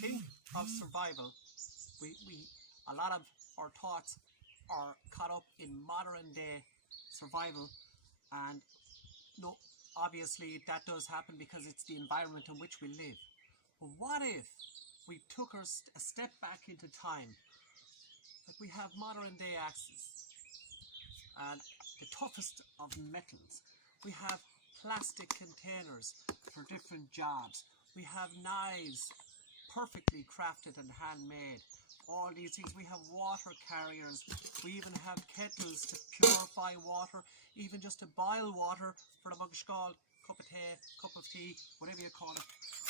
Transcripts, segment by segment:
think of survival, a lot of our thoughts are caught up in modern day survival, and no, obviously that does happen because it's the environment in which we live. But what if we took a step back into time? Like, we have modern day axes and the toughest of metals. We have plastic containers for different jobs. We have knives, perfectly crafted and handmade. All these things. We have water carriers. We even have kettles to purify water, even just to boil water for the bushcraft, cup of tea, whatever you call it.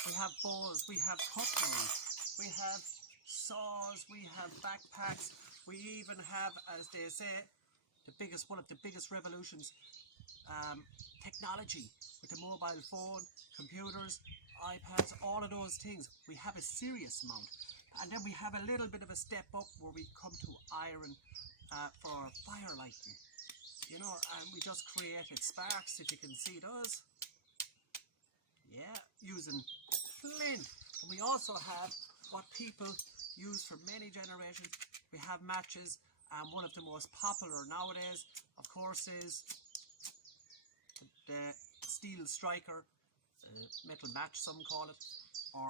We have bowls, we have cutlery, we have saws, we have backpacks. We even have, as they say, one of the biggest revolutions, technology, with the mobile phone, computers, iPads, all of those things. We have a serious amount. And then we have a little bit of a step up where we come to iron for fire lighting, you know, and we just created sparks, if you can see those. Yeah, using flint. And we also have what people use for many generations. We have matches, and one of the most popular nowadays, of course, is the steel striker, metal match some call it, or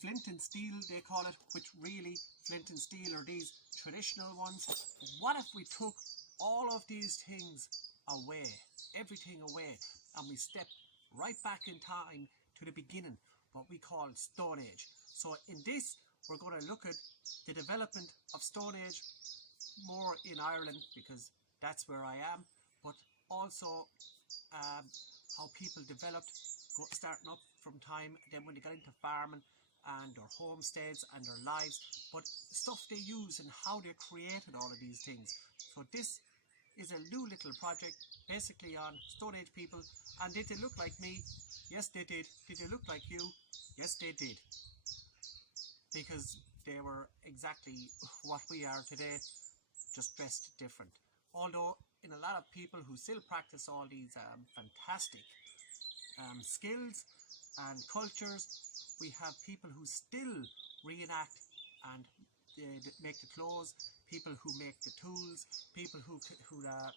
flint and steel they call it, which really flint and steel are these traditional ones. But what if we took all of these things away, everything away, and we step right back in time to the beginning, what we call Stone Age? So in this, we're going to look at the development of Stone Age more in Ireland, because that's where I am, but also how people developed, starting up from time, then when they got into farming and their homesteads and their lives, but stuff they use and how they created all of these things. So this is a new little project basically on Stone Age people. And did they look like me? Yes, they did. Did they look like you? Yes, they did. Because they were exactly what we are today, just dressed different. Although in a lot of people who still practice all these fantastic skills and cultures, we have people who still reenact and make the clothes, people who make the tools, people who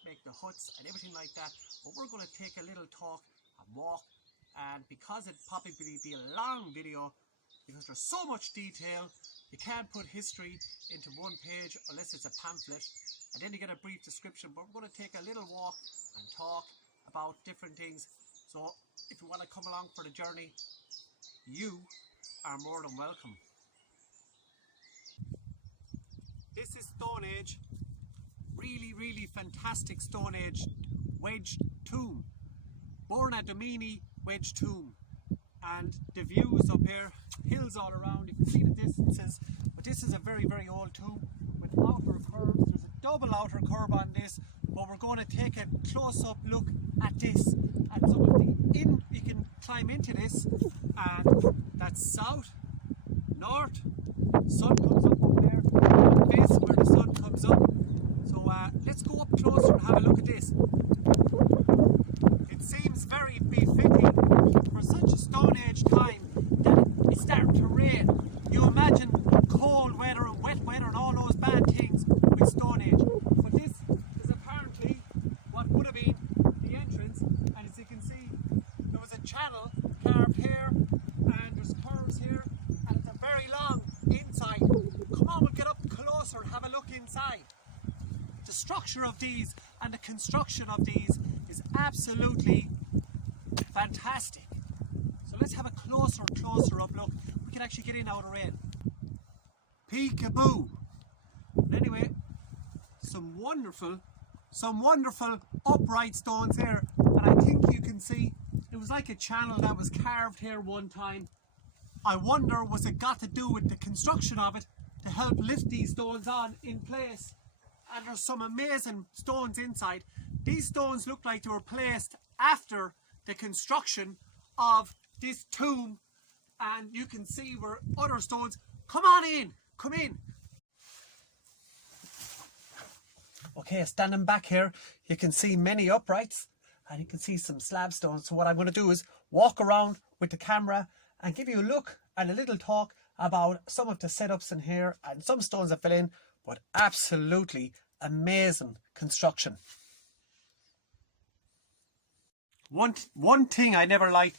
make the huts and everything like that. But we're going to take a little talk and walk, and because it'd probably be a long video, because there's so much detail, you can't put history into one page unless it's a pamphlet, and then you get a brief description. But we're going to take a little walk and talk about different things. So if you want to come along for the journey, you are more than welcome. This is Stone Age, really fantastic Stone Age wedge tomb, Borna Domini wedge tomb. And the views up here, hills all around, you can see the distances, but this is a very old tomb with outer curves. There's a double outer curve on this, but we're going to take a close-up look at this and some of the you can climb into this, and that's south, north, sun comes up there, face where the sun comes up. So let's go up closer and have a look at this. It seems very befitting for such a Stone Age time that it's starting to rain. You imagine cold weather and wet weather and all those bad things with Stone Age. But this is apparently what would have been the entrance, and as you can see, there was a channel carved here, and there's curves here, and it's a very long inside. Come on, we'll get up closer and have a look inside. The structure of these and the construction of these is absolutely fantastic. So let's have a closer up look. We can actually get in out of rain. Peekaboo. Anyway, some wonderful upright stones here, and I think you can see it was like a channel that was carved here one time. I wonder, was it got to do with the construction of it to help lift these stones on in place? And there's some amazing stones inside. These stones look like they were placed after the construction of this tomb, and you can see where other stones. Come on in, come in. Okay, standing back here, you can see many uprights and you can see some slab stones. So what I'm going to do is walk around with the camera and give you a look and a little talk about some of the setups in here and some stones that fell in, but absolutely amazing construction. One thing I never liked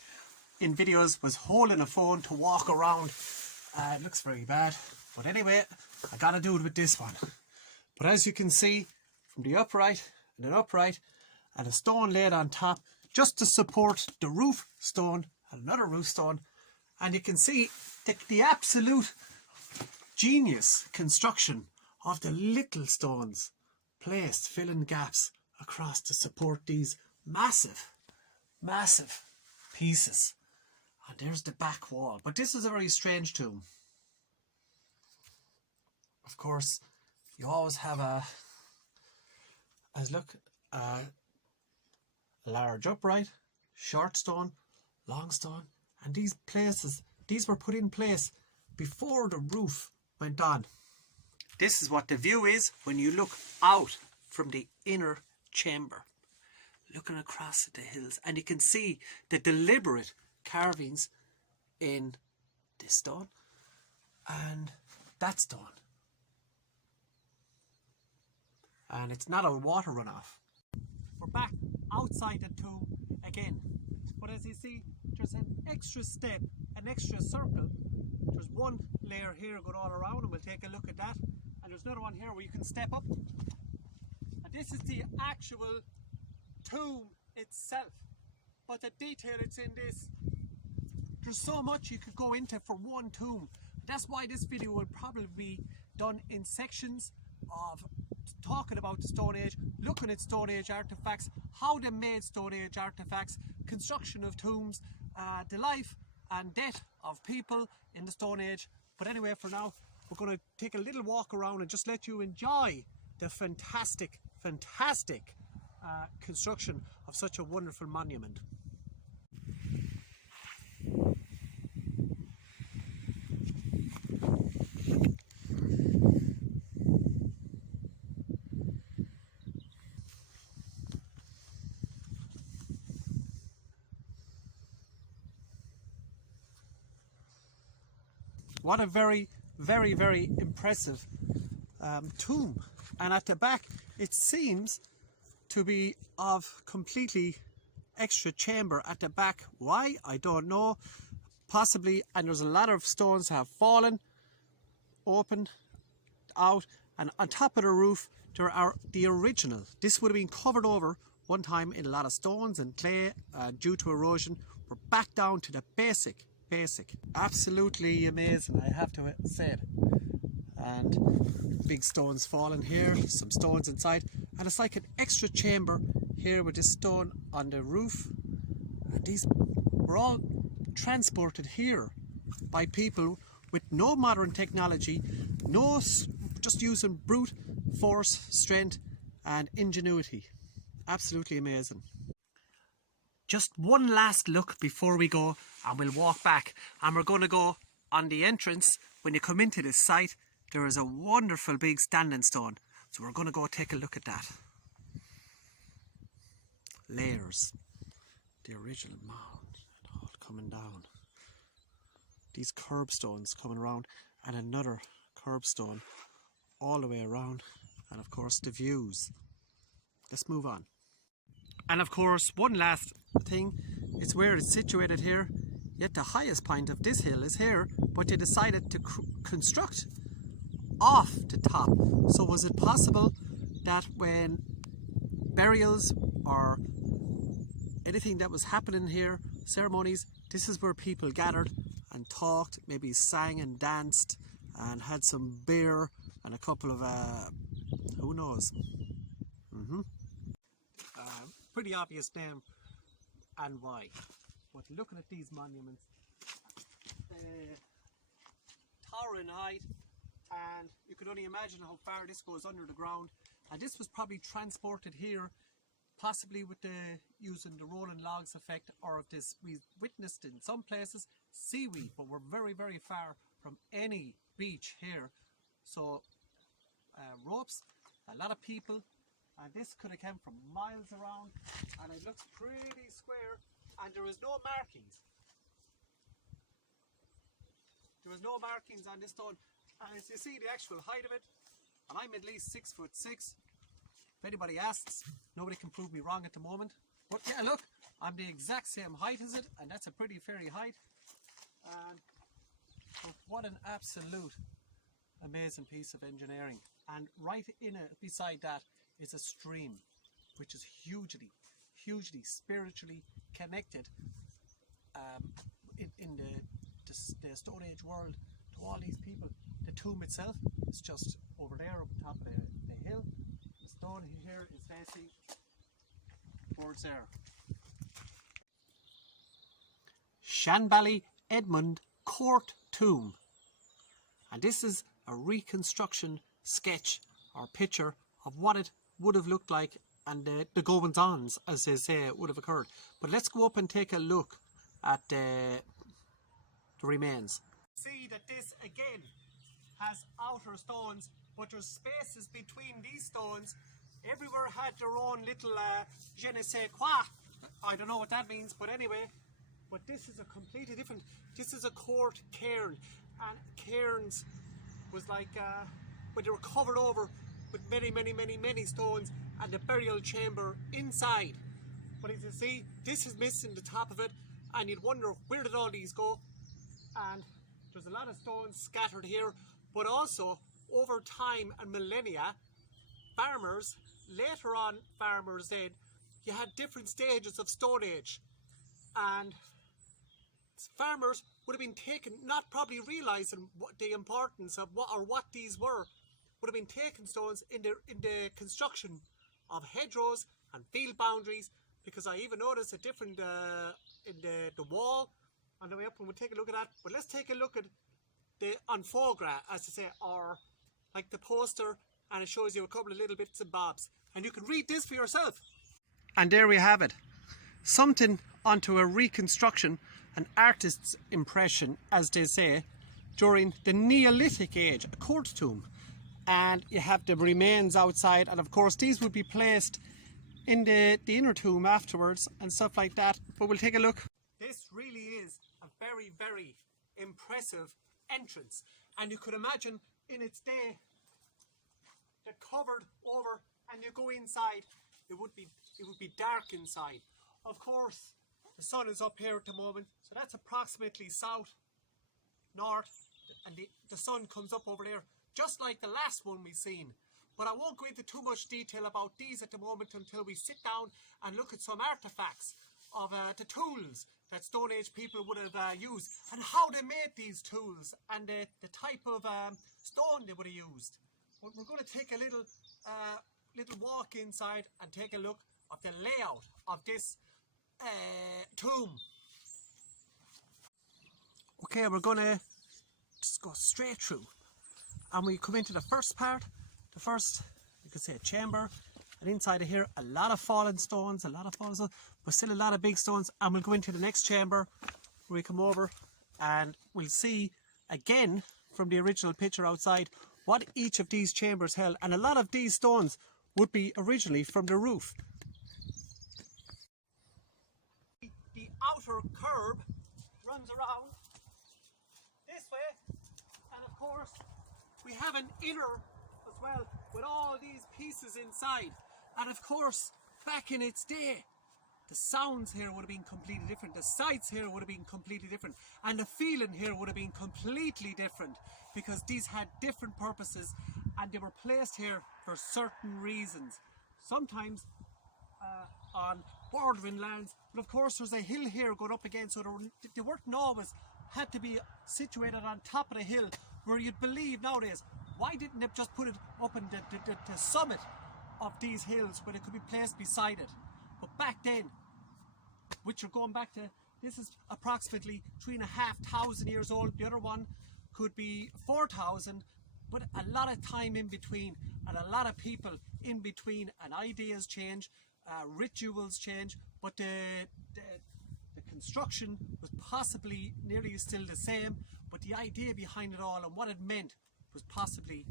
in videos was holding a phone to walk around. It looks very bad, but anyway, I gotta do it with this one. But as you can see, from the upright and an upright and a stone laid on top just to support the roof stone and another roof stone, and you can see the absolute genius construction of the little stones placed filling gaps across to support these massive pieces. And there's the back wall. But this is a very strange tomb. Of course, you always have a large upright, short stone, long stone, and these were put in place before the roof went on. This is what the view is when you look out from the inner chamber, looking across at the hills, and you can see the deliberate carvings in this stone and that stone. And it's not a water runoff. We're back outside the tomb again, but as you see, there's an extra step, an extra circle. There's one layer here going all around, and we'll take a look at that. And there's another one here where you can step up. And this is the actual tomb itself. But the detail it's in this, there's so much you could go into for one tomb. That's why this video will probably be done in sections of talking about the Stone Age, looking at Stone Age artifacts, how they made Stone Age artifacts, construction of tombs, the life and death of people in the Stone Age. But anyway, for now, we're going to take a little walk around and just let you enjoy the fantastic construction of such a wonderful monument. What a very impressive tomb. And at the back it seems to be of completely extra chamber at the back. Why? I don't know. Possibly, and there's a lot of stones have fallen, opened out, and on top of the roof there are the original. This would have been covered over one time in a lot of stones and clay due to erosion. We're back down to the basic. Absolutely amazing, I have to say it. And big stones falling here, some stones inside, and it's like an extra chamber here with this stone on the roof. And these were all transported here by people with no modern technology, just using brute force, strength and ingenuity. Absolutely amazing. Just one last look before we go, and we'll walk back, and we're going to go on the entrance. When you come into this site, there is a wonderful big standing stone, so we're going to go take a look at that. Layers, the original mound, all coming down, these curbstones coming around, and another curbstone all the way around, and of course the views. Let's move on. And of course, one last thing, it's where it's situated here, yet the highest point of this hill is here, but they decided to construct off the top. So was it possible that when burials or anything that was happening here, ceremonies, this is where people gathered and talked, maybe sang and danced and had some beer and a couple of, who knows. Pretty obvious name and why. But looking at these monuments, towering height, and you could only imagine how far this goes under the ground. And this was probably transported here, possibly with using the rolling logs effect, or if this we witnessed in some places seaweed, but we're very far from any beach here. So ropes, a lot of people. And this could have come from miles around, and it looks pretty square, and there is no markings. There there's no markings on this stone. And as you see the actual height of it, and I'm at least 6'6". If anybody asks, nobody can prove me wrong at the moment. But yeah, look, I'm the exact same height as it, and that's a pretty fairy height. But what an absolute amazing piece of engineering. And right in it, beside that, is a stream, which is hugely spiritually connected in the Stone Age world to all these people. The tomb itself is just over there up top of the hill. The stone here is facing towards there. Shanbally Edmund Court Tomb. And this is a reconstruction sketch or picture of what it would have looked like and the goings-ons, as they say, would have occurred. But let's go up and take a look at the remains. See that this again has outer stones, but there's spaces between these stones. Everywhere had their own little je ne sais quoi. I don't know what that means, but anyway. But this is a completely different. This is a court cairn, and cairns was like when they were covered over with many stones, and the burial chamber inside. But as you see, this is missing the top of it, and you'd wonder where did all these go. And there's a lot of stones scattered here, but also over time and millennia, farmers, later on farmers then, you had different stages of Stone Age, and farmers would have been taken, not probably realising what the importance of what these were, would have been taking stones in the construction of hedgerows and field boundaries, because I even noticed a different in the wall on the way up, and we'll take a look at that. But let's take a look at the en foreground, as to say, or like the poster, and it shows you a couple of little bits and bobs, and you can read this for yourself. And there we have it, something onto a reconstruction, an artist's impression, as they say, during the Neolithic age, a court tomb. And you have the remains outside, and of course these would be placed in the inner tomb afterwards and stuff like that. But we'll take a look. This really is a very impressive entrance, and you could imagine in its day they're covered over, and you go inside, it would be dark inside. Of course the sun is up here at the moment, so that's approximately south north, and the sun comes up over there, just like the last one we've seen. But I won't go into too much detail about these at the moment until we sit down and look at some artifacts of the tools that Stone Age people would have used, and how they made these tools, and the type of stone they would have used. But we're going to take a little walk inside and take a look of the layout of this tomb. Okay, we're going to just go straight through, and we come into the first part, you could say, chamber, and inside of here a lot of fallen stones, but still a lot of big stones. And we'll go into the next chamber where we come over, and we'll see again from the original picture outside what each of these chambers held, and a lot of these stones would be originally from the roof. The outer curb runs around this way, and of course we have an inner as well with all these pieces inside. And of course, back in its day, the sounds here would have been completely different, the sights here would have been completely different, and the feeling here would have been completely different, because these had different purposes and they were placed here for certain reasons. Sometimes on bordering lands, but of course there's a hill here going up again, so they weren't always had to be situated on top of the hill, where you'd believe nowadays, why didn't they just put it up in the summit of these hills where it could be placed beside it? But back then, which are going back to, this is approximately 3,500 years old, the other one could be 4,000, but a lot of time in between, and a lot of people in between, and ideas change, rituals change, but the construction was possibly nearly still the same, but the idea behind it all and what it meant was possibly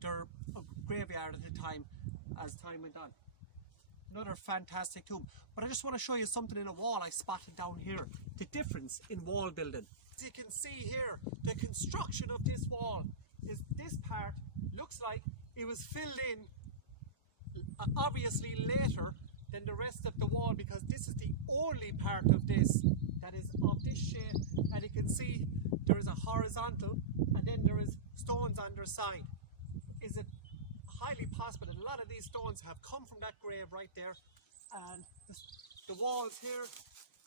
their graveyard at the time as time went on. Another fantastic tomb. But I just want to show you something in a wall I spotted down here. The difference in wall building. As you can see here, the construction of this wall is this part looks like it was filled in obviously later than the rest of the wall, because this is the only part of this that is of this shape, and you can see there is a horizontal and then there is stones on their side. Is it highly possible that a lot of these stones have come from that grave right there, and the walls here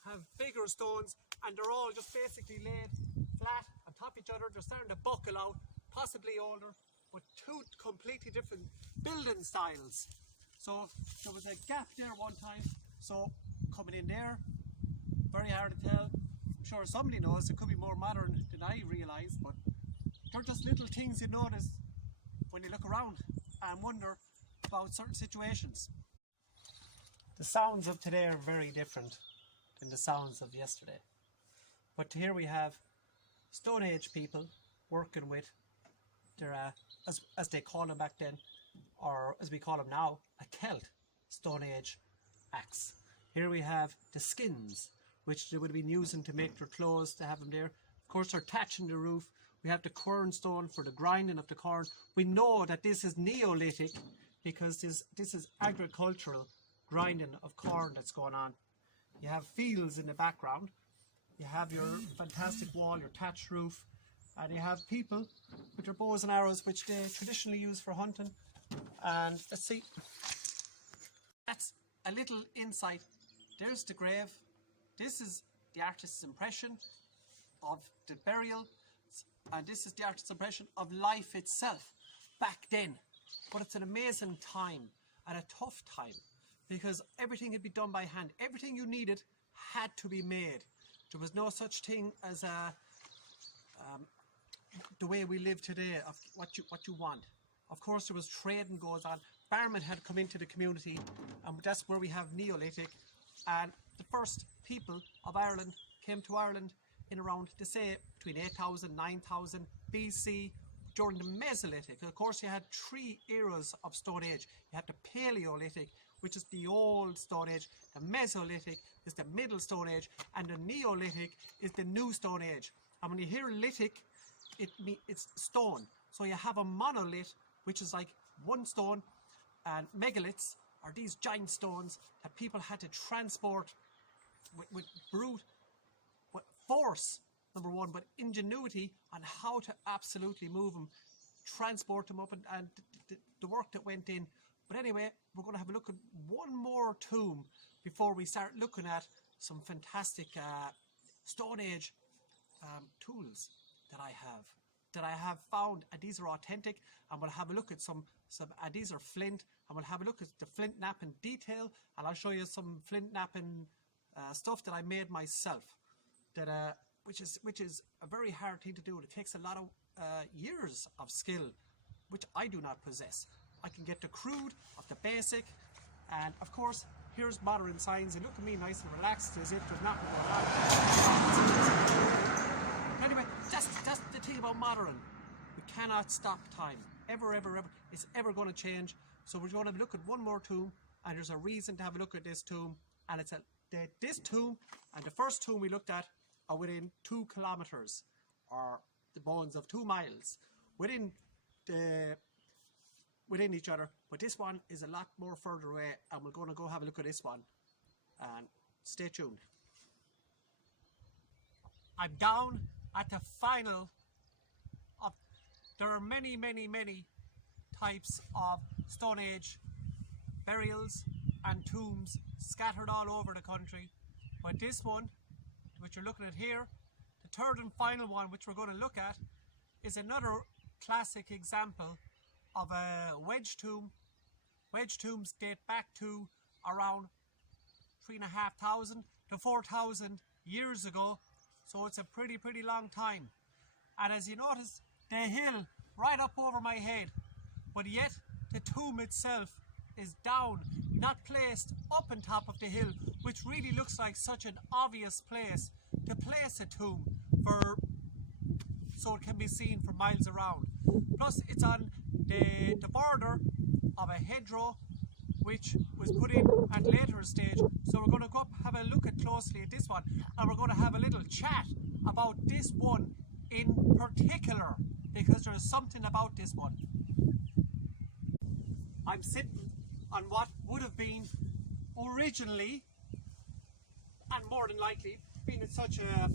have bigger stones and they're all just basically laid flat on top of each other. They're starting to buckle out, possibly older, but two completely different building styles. So there was a gap there one time, so coming in there, very hard to tell. I'm sure somebody knows, it could be more modern than I realise, but they're just little things you notice when you look around and wonder about certain situations. The sounds of today are very different than the sounds of yesterday. But here we have Stone Age people working with their, as they call them back then, or as we call them now, a Celt Stone Age axe. Here we have the skins, which they would have been using to make their clothes, to have them there. Of course, they're thatching the roof. We have the quernstone for the grinding of the corn. We know that this is Neolithic because this is agricultural grinding of corn that's going on. You have fields in the background. You have your fantastic wall, your thatched roof, and you have people with their bows and arrows, which they traditionally use for hunting. And let's see, that's a little insight. There's the grave. This is the artist's impression of the burial, and this is the artist's impression of life itself back then. But it's an amazing time and a tough time, because everything had been done by hand. Everything you needed had to be made. There was no such thing as the way we live today of what you want. Of course, there was trading goes on. Barmen had come into the community, and that's where we have Neolithic. And the first people of Ireland came to Ireland in around, they say, between 8,000, 9,000 BC, during the Mesolithic. Of course, you had three eras of Stone Age. You had the Paleolithic, which is the old Stone Age. The Mesolithic is the middle Stone Age, and the Neolithic is the new Stone Age. And when you hear lithic, it's stone. So you have a monolith, which is like one stone, and megaliths are these giant stones that people had to transport with brute force, number one, but ingenuity on how to absolutely move them, transport them up, and the work that went in. But anyway, we're going to have a look at one more tomb before we start looking at some fantastic Stone Age tools that I have found, and these are authentic. And we'll have a look at some these are flint, and we'll have a look at the flint knapping detail, and I'll show you some flint knapping stuff that I made myself, that which is a very hard thing to do. It takes a lot of years of skill, which I do not possess. I can get the crude of the basic, and of course here's modern science, and look at me nice and relaxed as if there's nothing going on. Anyway, that's the thing about modern. We cannot stop time. Ever. It's ever going to change. So we're going to look at one more tomb, and there's a reason to have a look at this tomb. And it's this tomb and the first tomb we looked at are within 2 kilometers, or the bones of 2 miles within each other. But this one is a lot more further away, and we're going to go have a look at this one. And stay tuned. I'm down at the final of, there are many types of Stone Age burials and tombs scattered all over the country, but this one, which you're looking at here, the third and final one which we're going to look at, is another classic example of a wedge tomb. Wedge tombs date back to around 3,500 to 4,000 years ago, so it's a pretty long time. And as you notice, the hill right up over my head, but yet the tomb itself is down, not placed up on top of the hill, which really looks like such an obvious place to place a tomb for, so it can be seen for miles around. Plus it's on the border of a hedgerow which was put in at a later stage. So we're going to go up, have a look at closely at this one, and we're going to have a little chat about this one in particular, because there is something about this one. I'm sitting on what would have been originally, and more than likely, being at such a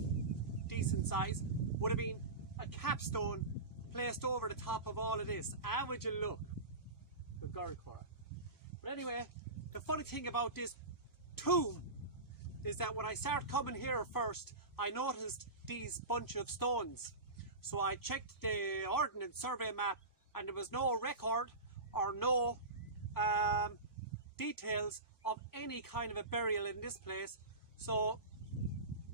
decent size, would have been a capstone placed over the top of all of this. How would you look? With Cora. But anyway, the funny thing about this tomb is that when I started coming here first, I noticed these bunch of stones. So I checked the Ordnance Survey map, and there was no record or no details of any kind of a burial in this place. So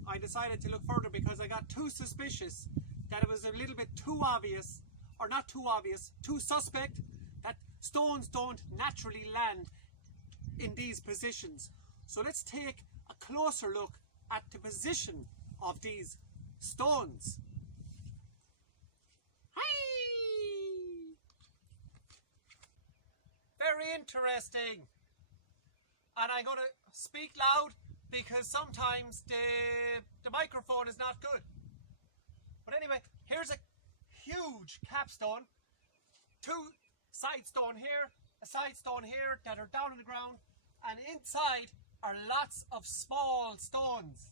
I decided to look further, because I got too suspicious that it was a little bit too obvious, or not too obvious, too suspect, that stones don't naturally land in these positions. So let's take a closer look at the position of these stones. Hi! Very interesting. And I'm going to speak loud because sometimes the microphone is not good. But anyway, here's a huge capstone, two side stone here, a side stone here that are down on the ground, and inside are lots of small stones.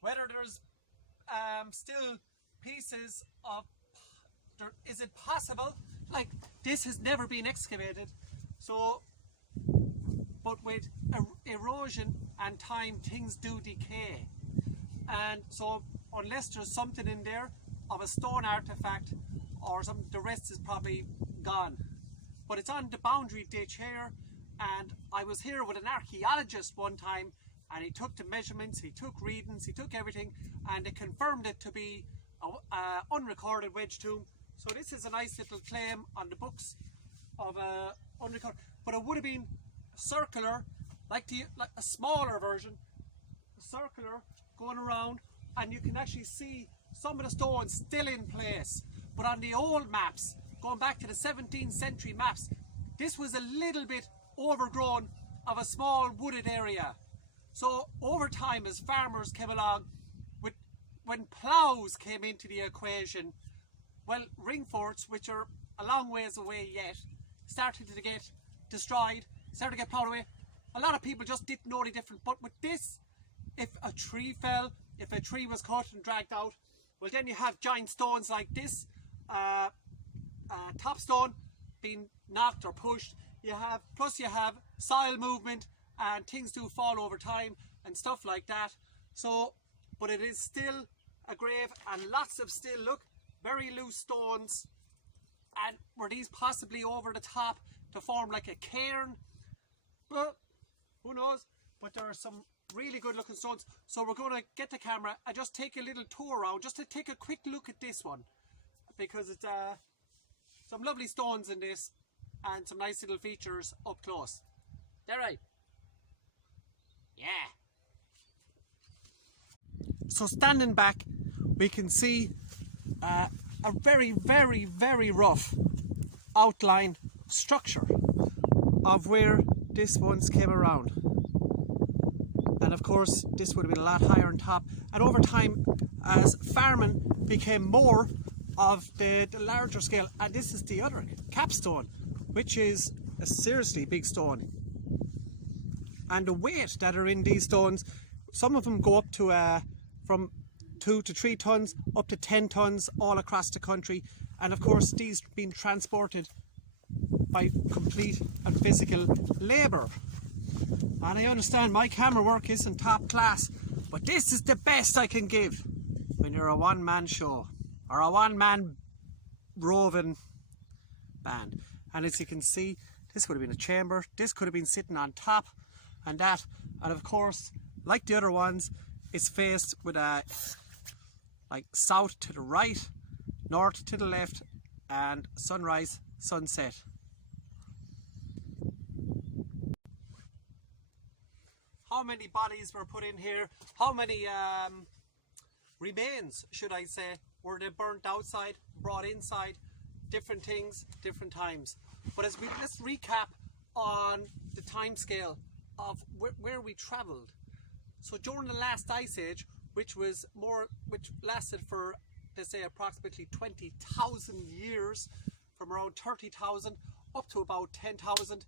Whether there's still pieces of, is it possible? Like, this has never been excavated, so, but with erosion and time, things do decay. And so, unless there's something in there of a stone artifact or something, the rest is probably gone. But it's on the boundary ditch here, and I was here with an archaeologist one time, and he took the measurements, he took readings, he took everything, and they confirmed it to be a unrecorded wedge tomb. So this is a nice little claim on the books of unrecorded, but it would have been circular, like a smaller version, circular, going around, and you can actually see some of the stones still in place. But on the old maps, going back to the 17th century maps, this was a little bit overgrown of a small wooded area. So over time, as farmers came along, when ploughs came into the equation, well, ring forts, which are a long ways away yet, started to get destroyed, started to get plowed away. A lot of people just didn't know any different. But with this, if a tree fell, if a tree was cut and dragged out, well, then you have giant stones like this, top stone being knocked or pushed. Plus you have soil movement, and things do fall over time and stuff like that. So, but it is still a grave, and lots of still, look, very loose stones. And were these possibly over the top to form like a cairn? Well, who knows? But there are some really good looking stones. So we're going to get the camera and just take a little tour around, just to take a quick look at this one, because it's some lovely stones in this and some nice little features up close. They're right. Yeah. So standing back, we can see a very, very, very rough outline structure of where this once came around. And of course, this would have been a lot higher on top. And over time, as farming became more of the larger scale, and this is the other capstone, which is a seriously big stone. And the weight that are in these stones, some of them go up to from 2 to 3 tons up to 10 tons all across the country. And of course, these being transported by complete and physical labour. And I understand my camera work isn't top class, but this is the best I can give when you're a one-man show or a one-man roving band. And as you can see, this would have been a chamber, this could have been sitting on top, and that, and of course, like the other ones, it's faced with a like south to the right, north to the left, and sunrise, sunset. How many bodies were put in here? How many remains, should I say, were they burnt outside, brought inside? Different things, different times. But let's recap on the time scale of where we travelled. So during the last ice age, which lasted for, they say, approximately 20,000 years, from around 30,000 up to about 10,000.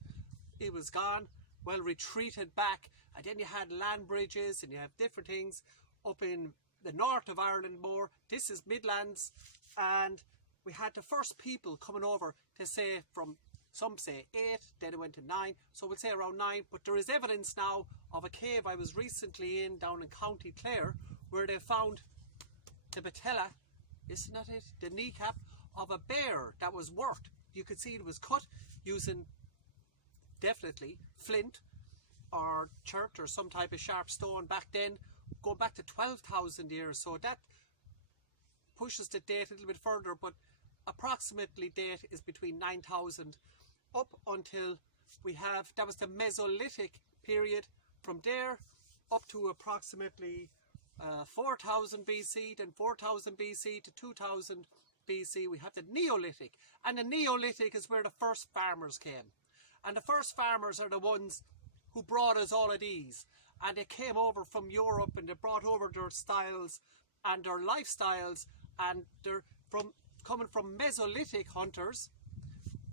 It was gone, well retreated back, and then you had land bridges and you have different things up in the north of Ireland more. This is Midlands, and we had the first people coming over, to say, from, some say 8, then it went to 9, so we'll say around 9, but there is evidence now of a cave I was recently in down in County Clare, where they found the patella, isn't that it? The kneecap of a bear that was worked. You could see it was cut using definitely flint or chert or some type of sharp stone back then, going back to 12,000 years. So that pushes the date a little bit further, but approximately date is between 9,000 up until we have, that was the Mesolithic period. From there up to approximately 4,000 BC, then 4,000 BC to 2,000 BC, we have the Neolithic. And the Neolithic is where the first farmers came. And the first farmers are the ones who brought us all of these. And they came over from Europe, and they brought over their styles and their lifestyles, and they're coming from Mesolithic hunters,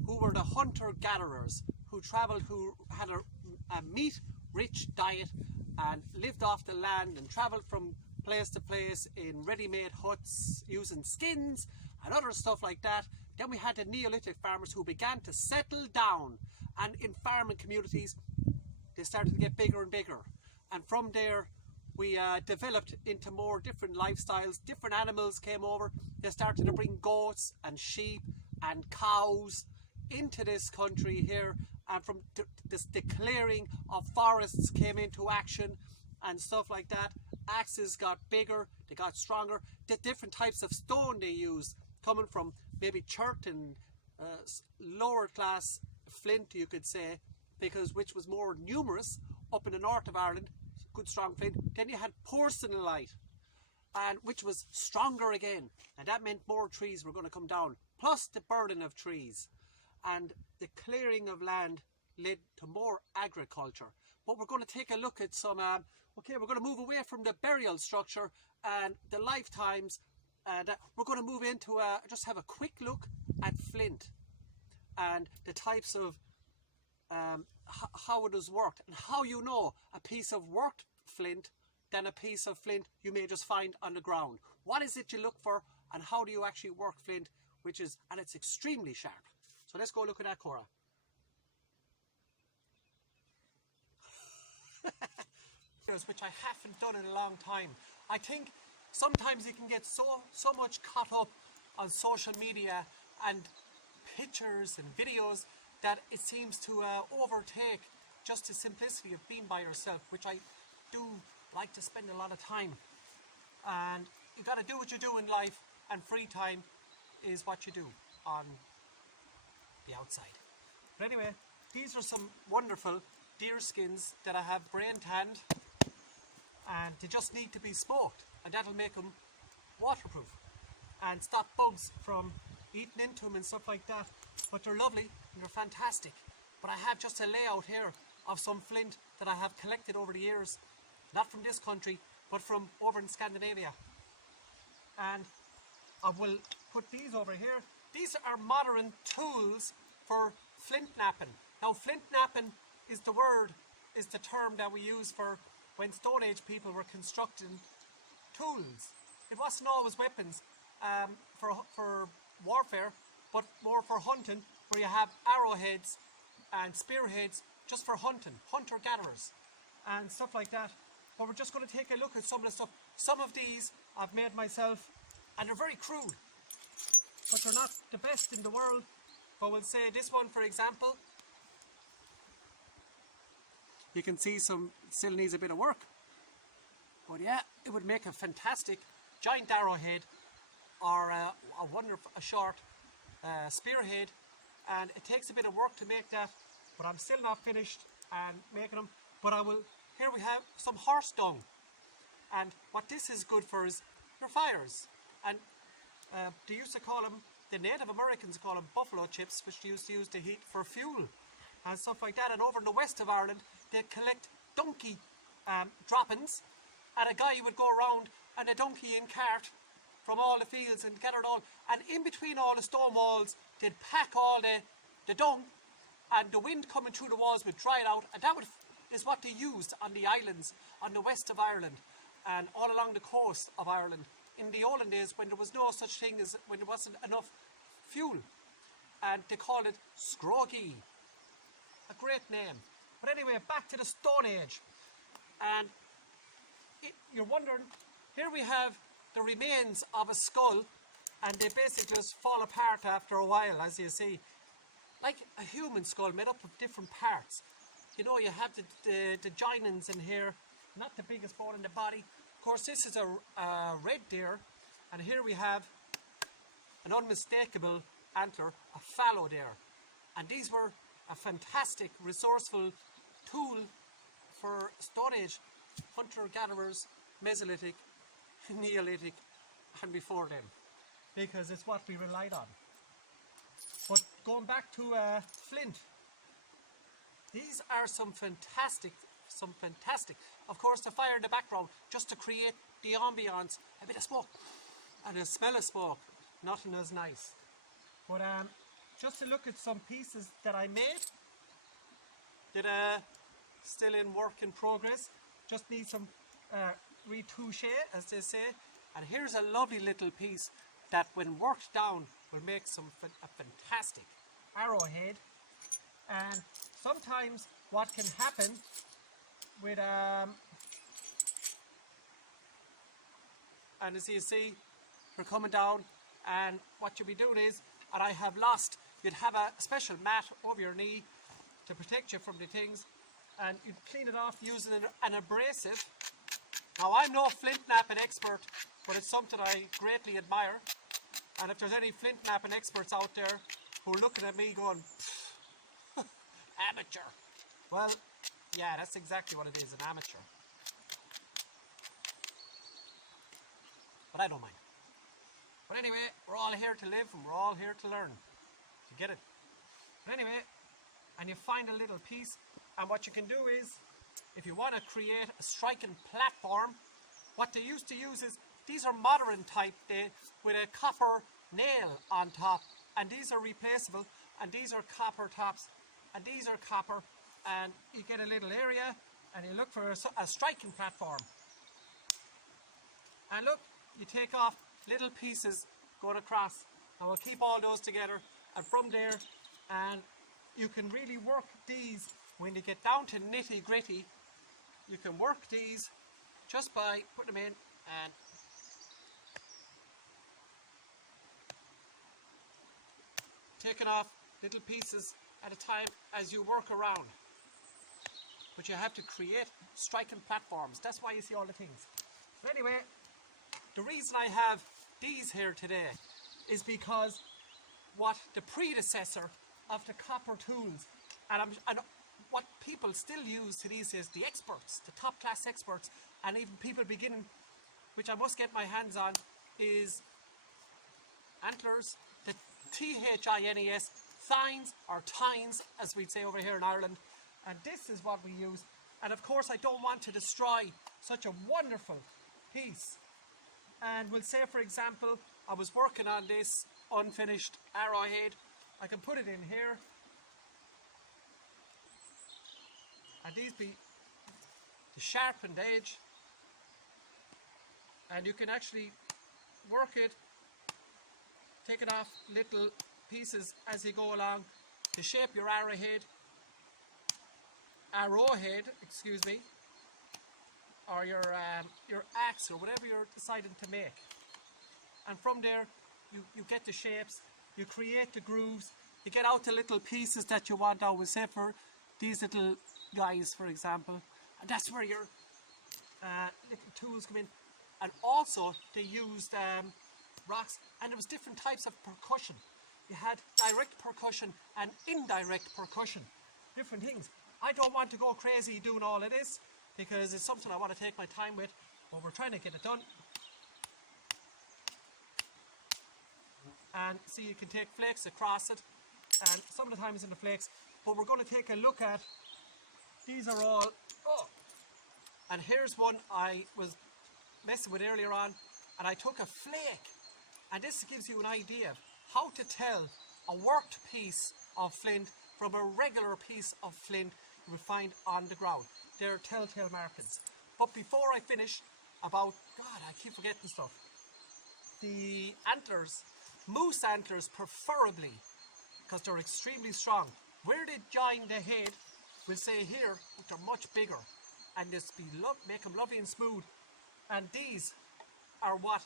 who were the hunter-gatherers, who travelled, who had a meat-rich diet and lived off the land and travelled from place to place in ready-made huts using skins and other stuff like that. Then we had the Neolithic farmers who began to settle down, and in farming communities they started to get bigger and bigger, and from there we developed into more different lifestyles. Different animals came over. They started to bring goats and sheep and cows into this country here, and from the clearing of forests came into action and stuff like that. Axes got bigger, they got stronger. The different types of stone they used, coming from maybe chert and lower class flint, you could say, because which was more numerous up in the north of Ireland, good strong flint. Then you had porcelainite, and which was stronger again, and that meant more trees were going to come down, plus the burning of trees, and the clearing of land led to more agriculture. But we're going to take a look at some okay, we're going to move away from the burial structure and the lifetimes, and we're going to move into just have a quick look at flint and the types of how it is worked, and how you know a piece of worked flint than a piece of flint you may just find on the ground. What is it you look for, and how do you actually work flint, which is, and it's extremely sharp. So let's go look at that, Cora. Which I haven't done in a long time. I think sometimes you can get so much caught up on social media and pictures and videos that it seems to overtake just the simplicity of being by yourself, which I do like to spend a lot of time. And you got to do what you do in life, and free time is what you do on the outside. But anyway, these are some wonderful deer skins that I have brain tanned, and they just need to be smoked, and that'll make them waterproof and stop bugs from eating into them and stuff like that. But they're lovely and they're fantastic. But I have just a layout here of some flint that I have collected over the years, not from this country but from over in Scandinavia, and I will put these over here. These are modern tools for flint knapping. Now, flint knapping is the term that we use for when Stone Age people were constructing tools. It wasn't always weapons for warfare, but more for hunting, where you have arrowheads and spearheads just for hunting, hunter-gatherers and stuff like that. But we're just going to take a look at some of the stuff. Some of these I've made myself, and they're very crude, but they're not the best in the world. But we'll say this one, for example, you can see still needs a bit of work. But yeah, it would make a fantastic giant arrowhead, or a short spearhead, and it takes a bit of work to make that, but I'm still not finished and making them. But here we have some horse dung, and what this is good for is your fires. And they used to call them, the Native Americans call them buffalo chips, which they used to use to heat for fuel and stuff like that. And over in the west of Ireland, they collect donkey droppings, and a guy would go around and a donkey in cart from all the fields and gather it all. And in between all the stone walls, they'd pack all the dung, and the wind coming through the walls would dry it out. And that is what they used on the islands on the west of Ireland and all along the coast of Ireland in the olden days, when there was no such thing as, when there wasn't enough fuel. And they called it scrogy. A great name. But anyway, back to the Stone Age. And you're wondering, here we have the remains of a skull, and they basically just fall apart after a while, as you see. Like a human skull made up of different parts. You know, you have the joinings in here, not the biggest bone in the body. Of course, this is a red deer, and here we have an unmistakable antler, a fallow deer. And these were a fantastic, resourceful tool for Stone Age hunter-gatherers, Mesolithic, Neolithic, and before them, because it's what we relied on. But going back to Flint, these are some fantastic. Of course, the fire in the background, just to create the ambience, a bit of smoke, and the smell of smoke, nothing as nice. But just to look at some pieces that I made, that still in work in progress, just need some retouche, as they say. And here's a lovely little piece that, when worked down, will make a fantastic arrowhead. And sometimes what can happen with and as you see, we're coming down, and what you'll be doing is, and I have lost, you'd have a special mat over your knee to protect you from the things, and you'd clean it off using an abrasive. Now, I'm no flint knapping expert, but it's something I greatly admire. And if there's any flint knapping experts out there who are looking at me going, amateur. Well, yeah, that's exactly what it is, an amateur. But I don't mind. But anyway, we're all here to live, and we're all here to learn. You get it? But anyway, and you find a little piece, and what you can do is, if you want to create a striking platform, what they used to use is, these are modern type, with a copper nail on top, and these are replaceable, and these are copper tops, and these are copper, and you get a little area, and you look for a striking platform. And look, you take off little pieces going across, and we'll keep all those together, and from there, and you can really work these when you get down to nitty gritty. You can work these just by putting them in and taking off little pieces at a time as you work around. But you have to create striking platforms. That's why you see all the things. But anyway, the reason I have these here today is because what the predecessor of the copper tools, and what people still use to these days, the experts, the top class experts, and even people beginning, which I must get my hands on, is antlers, the T-H-I-N-E-S, thines or tines, as we'd say over here in Ireland. And this is what we use. And of course, I don't want to destroy such a wonderful piece. And we'll say, for example, I was working on this unfinished arrowhead. I can put it in here. And these be the sharpened edge. And you can actually work it, take it off little pieces as you go along to shape your arrowhead, excuse me, or your axe, or whatever you're deciding to make. And from there, you get the shapes, you create the grooves, you get out the little pieces that you want out. We'll say for these little guys, for example, and that's where your little tools come in. And also, they used rocks, and there was different types of percussion. You had direct percussion and indirect percussion, different things. I don't want to go crazy doing all of this, because it's something I want to take my time with, but we're trying to get it done. And see, you can take flakes across it, and some of the time it's in the flakes, but we're going to take a look at, these are all, and here's one I was messing with earlier on, and I took a flake, and this gives you an idea of how to tell a worked piece of flint from a regular piece of flint you would find on the ground. They're telltale markings. But before I finish, God, I keep forgetting stuff. The antlers, moose antlers preferably, because they're extremely strong. Where they join the head, we'll say here, but they're much bigger, and this make them lovely and smooth. And these are what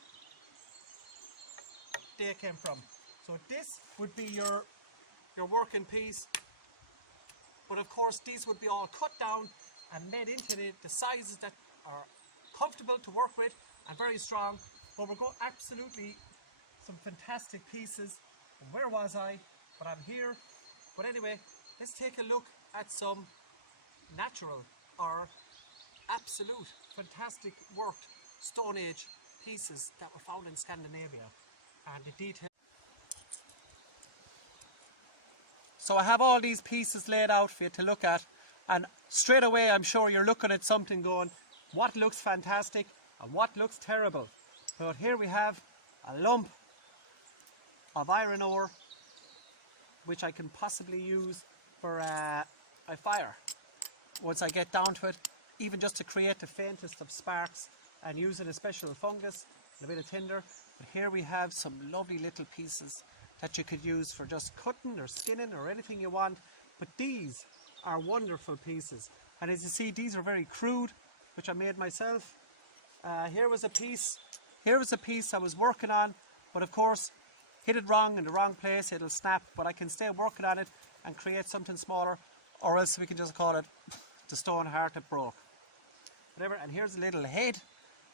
they came from. So this would be your working piece, but of course these would be all cut down and made into the sizes that are comfortable to work with and very strong. But we're going absolutely some fantastic pieces. Where was I? But I'm here. But anyway, let's take a look at some natural or absolute fantastic worked Stone Age pieces that were found in Scandinavia and the detail. So I have all these pieces laid out for you to look at, and straight away I'm sure you're looking at something going, what looks fantastic and what looks terrible. But here we have a lump of iron ore which I can possibly use for a fire once I get down to it, even just to create the faintest of sparks, and using a special fungus and a bit of tinder. But here we have some lovely little pieces that you could use for just cutting or skinning or anything you want. But these are wonderful pieces, and as you see, these are very crude, which I made myself. Here was a piece I was working on, but of course hit it wrong in the wrong place, it'll snap. But I can stay working on it and create something smaller, or else we can just call it the stone heart that broke. Whatever. And here's a little head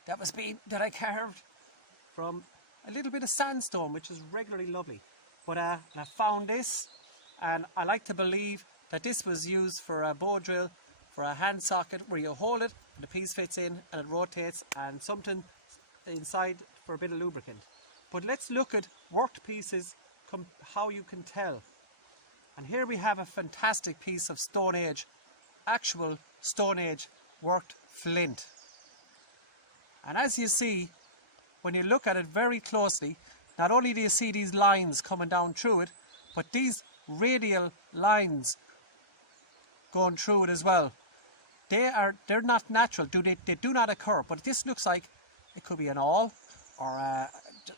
that I carved from a little bit of sandstone, which is regularly lovely. But I found this, and I like to believe that this was used for a bow drill, for a hand socket, where you hold it and the piece fits in and it rotates, and something inside for a bit of lubricant. But let's look at worked pieces, how you can tell. And here we have a fantastic piece of Stone Age, actual Stone Age worked flint. And as you see, when you look at it very closely, not only do you see these lines coming down through it, but these radial lines going through it as well. They're not natural, they do not occur, but this looks like it could be an awl, or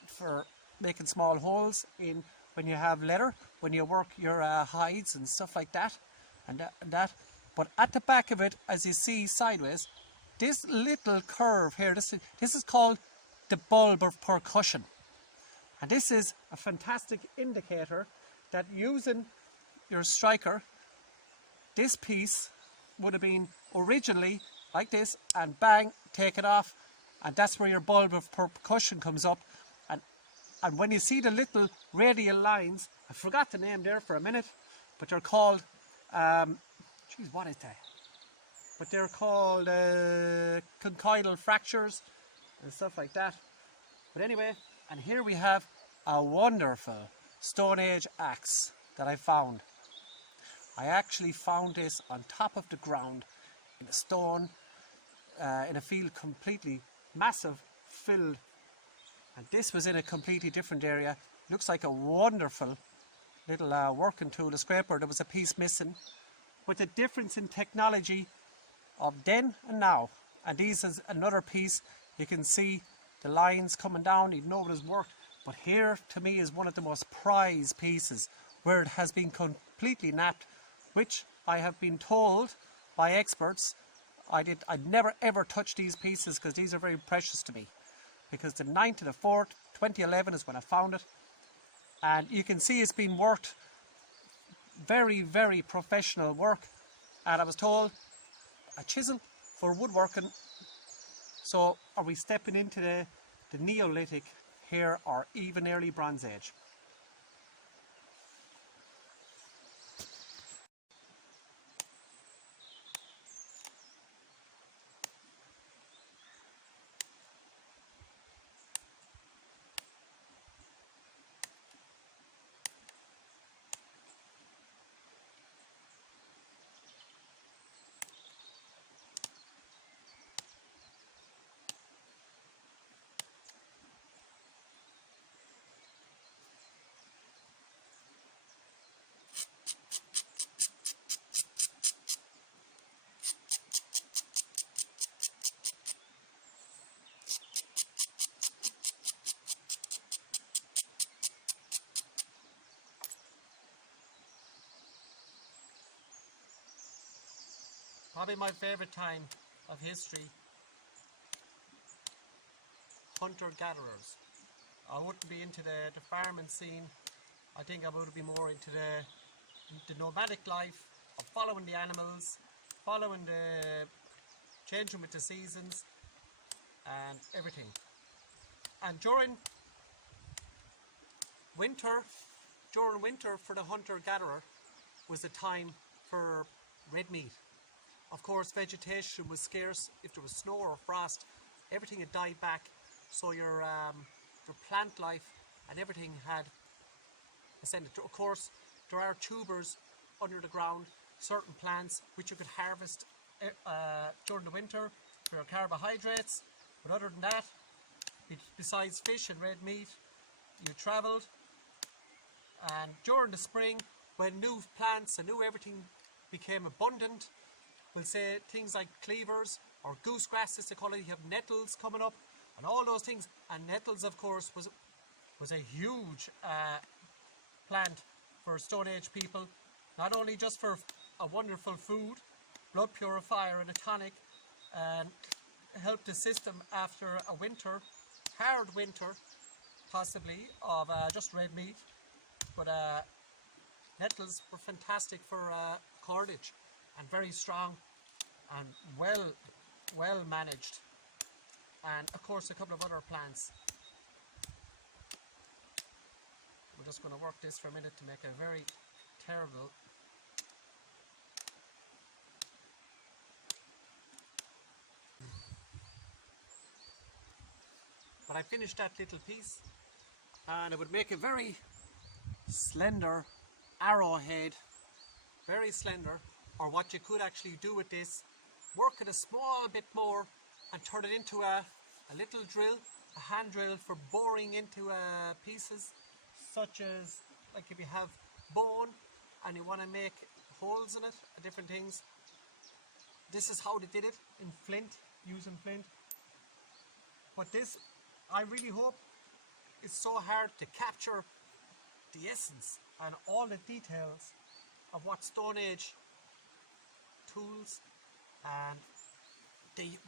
for making small holes in when you have leather, when you work your hides and stuff like that, and that. But at the back of it, as you see sideways, this little curve here, this is called the bulb of percussion. And this is a fantastic indicator that using your striker, this piece would have been originally like this, and bang, take it off, and that's where your bulb of percussion comes up. And when you see the little radial lines, I forgot the name there for a minute, but they're called, what is that? But they're called conchoidal fractures and stuff like that. But anyway, and here we have a wonderful Stone Age axe that I found. I actually found this on top of the ground in a stone, in a field completely massive, filled. And this was in a completely different area. Looks like a wonderful little working tool, a scraper. There was a piece missing. But the difference in technology of then and now. And this is another piece. You can see the lines coming down, even though it has worked. But here, to me, is one of the most prized pieces, where it has been completely knapped, which I have been told by experts. I'd never ever touch these pieces, because these are very precious to me. Because the 9th to the 4th, 2011 is when I found it. And you can see it's been worked, very, very professional work. And I was told a chisel for woodworking. So are we stepping into the Neolithic here, or even early Bronze Age? Probably my favourite time of history. Hunter-gatherers. I wouldn't be into the farming scene. I think I would be more into the nomadic life of following the animals, following the changing with the seasons and everything. And during winter for the hunter-gatherer was a time for red meat. Of course, vegetation was scarce. If there was snow or frost, everything had died back. So your plant life and everything had ascended. Of course, there are tubers under the ground, certain plants which you could harvest during the winter for your carbohydrates. But other than that, besides fish and red meat, you travelled. And during the spring, when new plants and new everything became abundant, we'll say things like cleavers or goosegrass as they call it, you have nettles coming up and all those things. And nettles, of course, was a huge plant for Stone Age people, not only just for a wonderful food, blood purifier and a tonic, and help the system after a winter, hard winter, possibly, of just red meat. But nettles were fantastic for cordage and very strong and well managed. And of course a couple of other plants. We're just going to work this for a minute to make a very terrible but I finished that little piece and it would make a very slender arrowhead, very slender. Or what you could actually do with this, work it a small bit more and turn it into a little drill, a hand drill for boring into pieces, such as like if you have bone and you want to make holes in it, different things. This is how they did it in Flint, using Flint. But this, I really hope, is so hard to capture the essence and all the details of what Stone Age tools and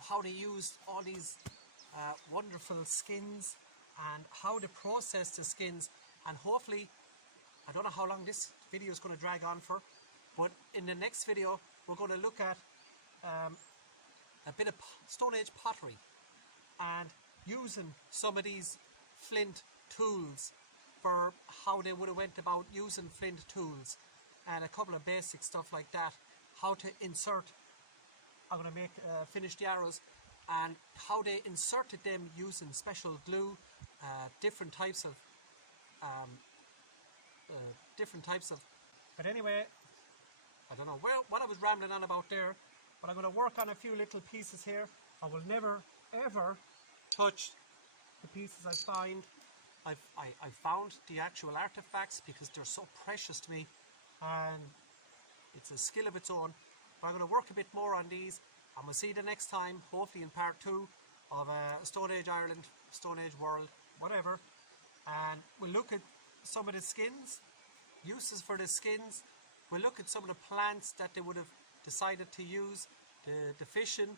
how they used all these wonderful skins and how they process the skins. And hopefully, I don't know how long this video is going to drag on for, but in the next video we're going to look at a bit of Stone Age pottery and using some of these flint tools for how they would have went about using flint tools and a couple of basic stuff like that. How to insert, I'm going to finish the arrows, and how they inserted them using special glue, different types of, but anyway, I don't know what I was rambling on about there, but I'm going to work on a few little pieces here. I will never ever touch the pieces I find. I found the actual artifacts because they're so precious to me, and it's a skill of its own. But I'm going to work a bit more on these, and we'll see you the next time, hopefully in part 2 of Stone Age Ireland, Stone Age World, whatever. And we'll look at some of the skins, uses for the skins. We'll look at some of the plants that they would have decided to use, the fishing,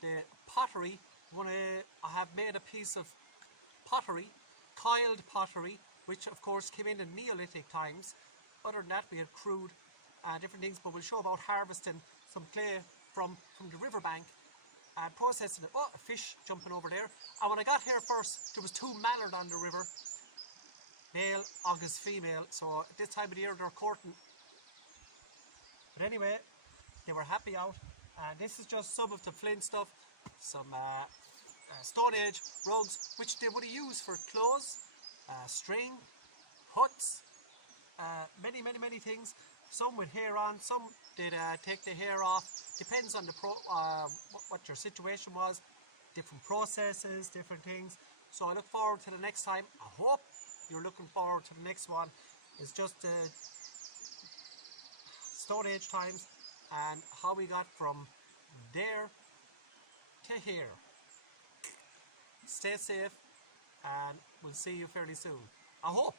the pottery. I have made a piece of pottery, coiled pottery, which of course came in Neolithic times. Other than that, we had crude different things, but we'll show about harvesting some clay from the riverbank and processing it. Oh, a fish jumping over there. And when I got here first, there was 2 mallard on the river, male, August female, so at this time of the year they're courting. But anyway, they were happy out. And this is just some of the Flint stuff, some Stone Age rugs, which they would have used for clothes, string, huts, many things. Some with hair on, some did take the hair off. Depends on the what your situation was. Different processes, different things. So I look forward to the next time. I hope you're looking forward to the next one. It's just Stone Age times and how we got from there to here. Stay safe and we'll see you fairly soon. I hope.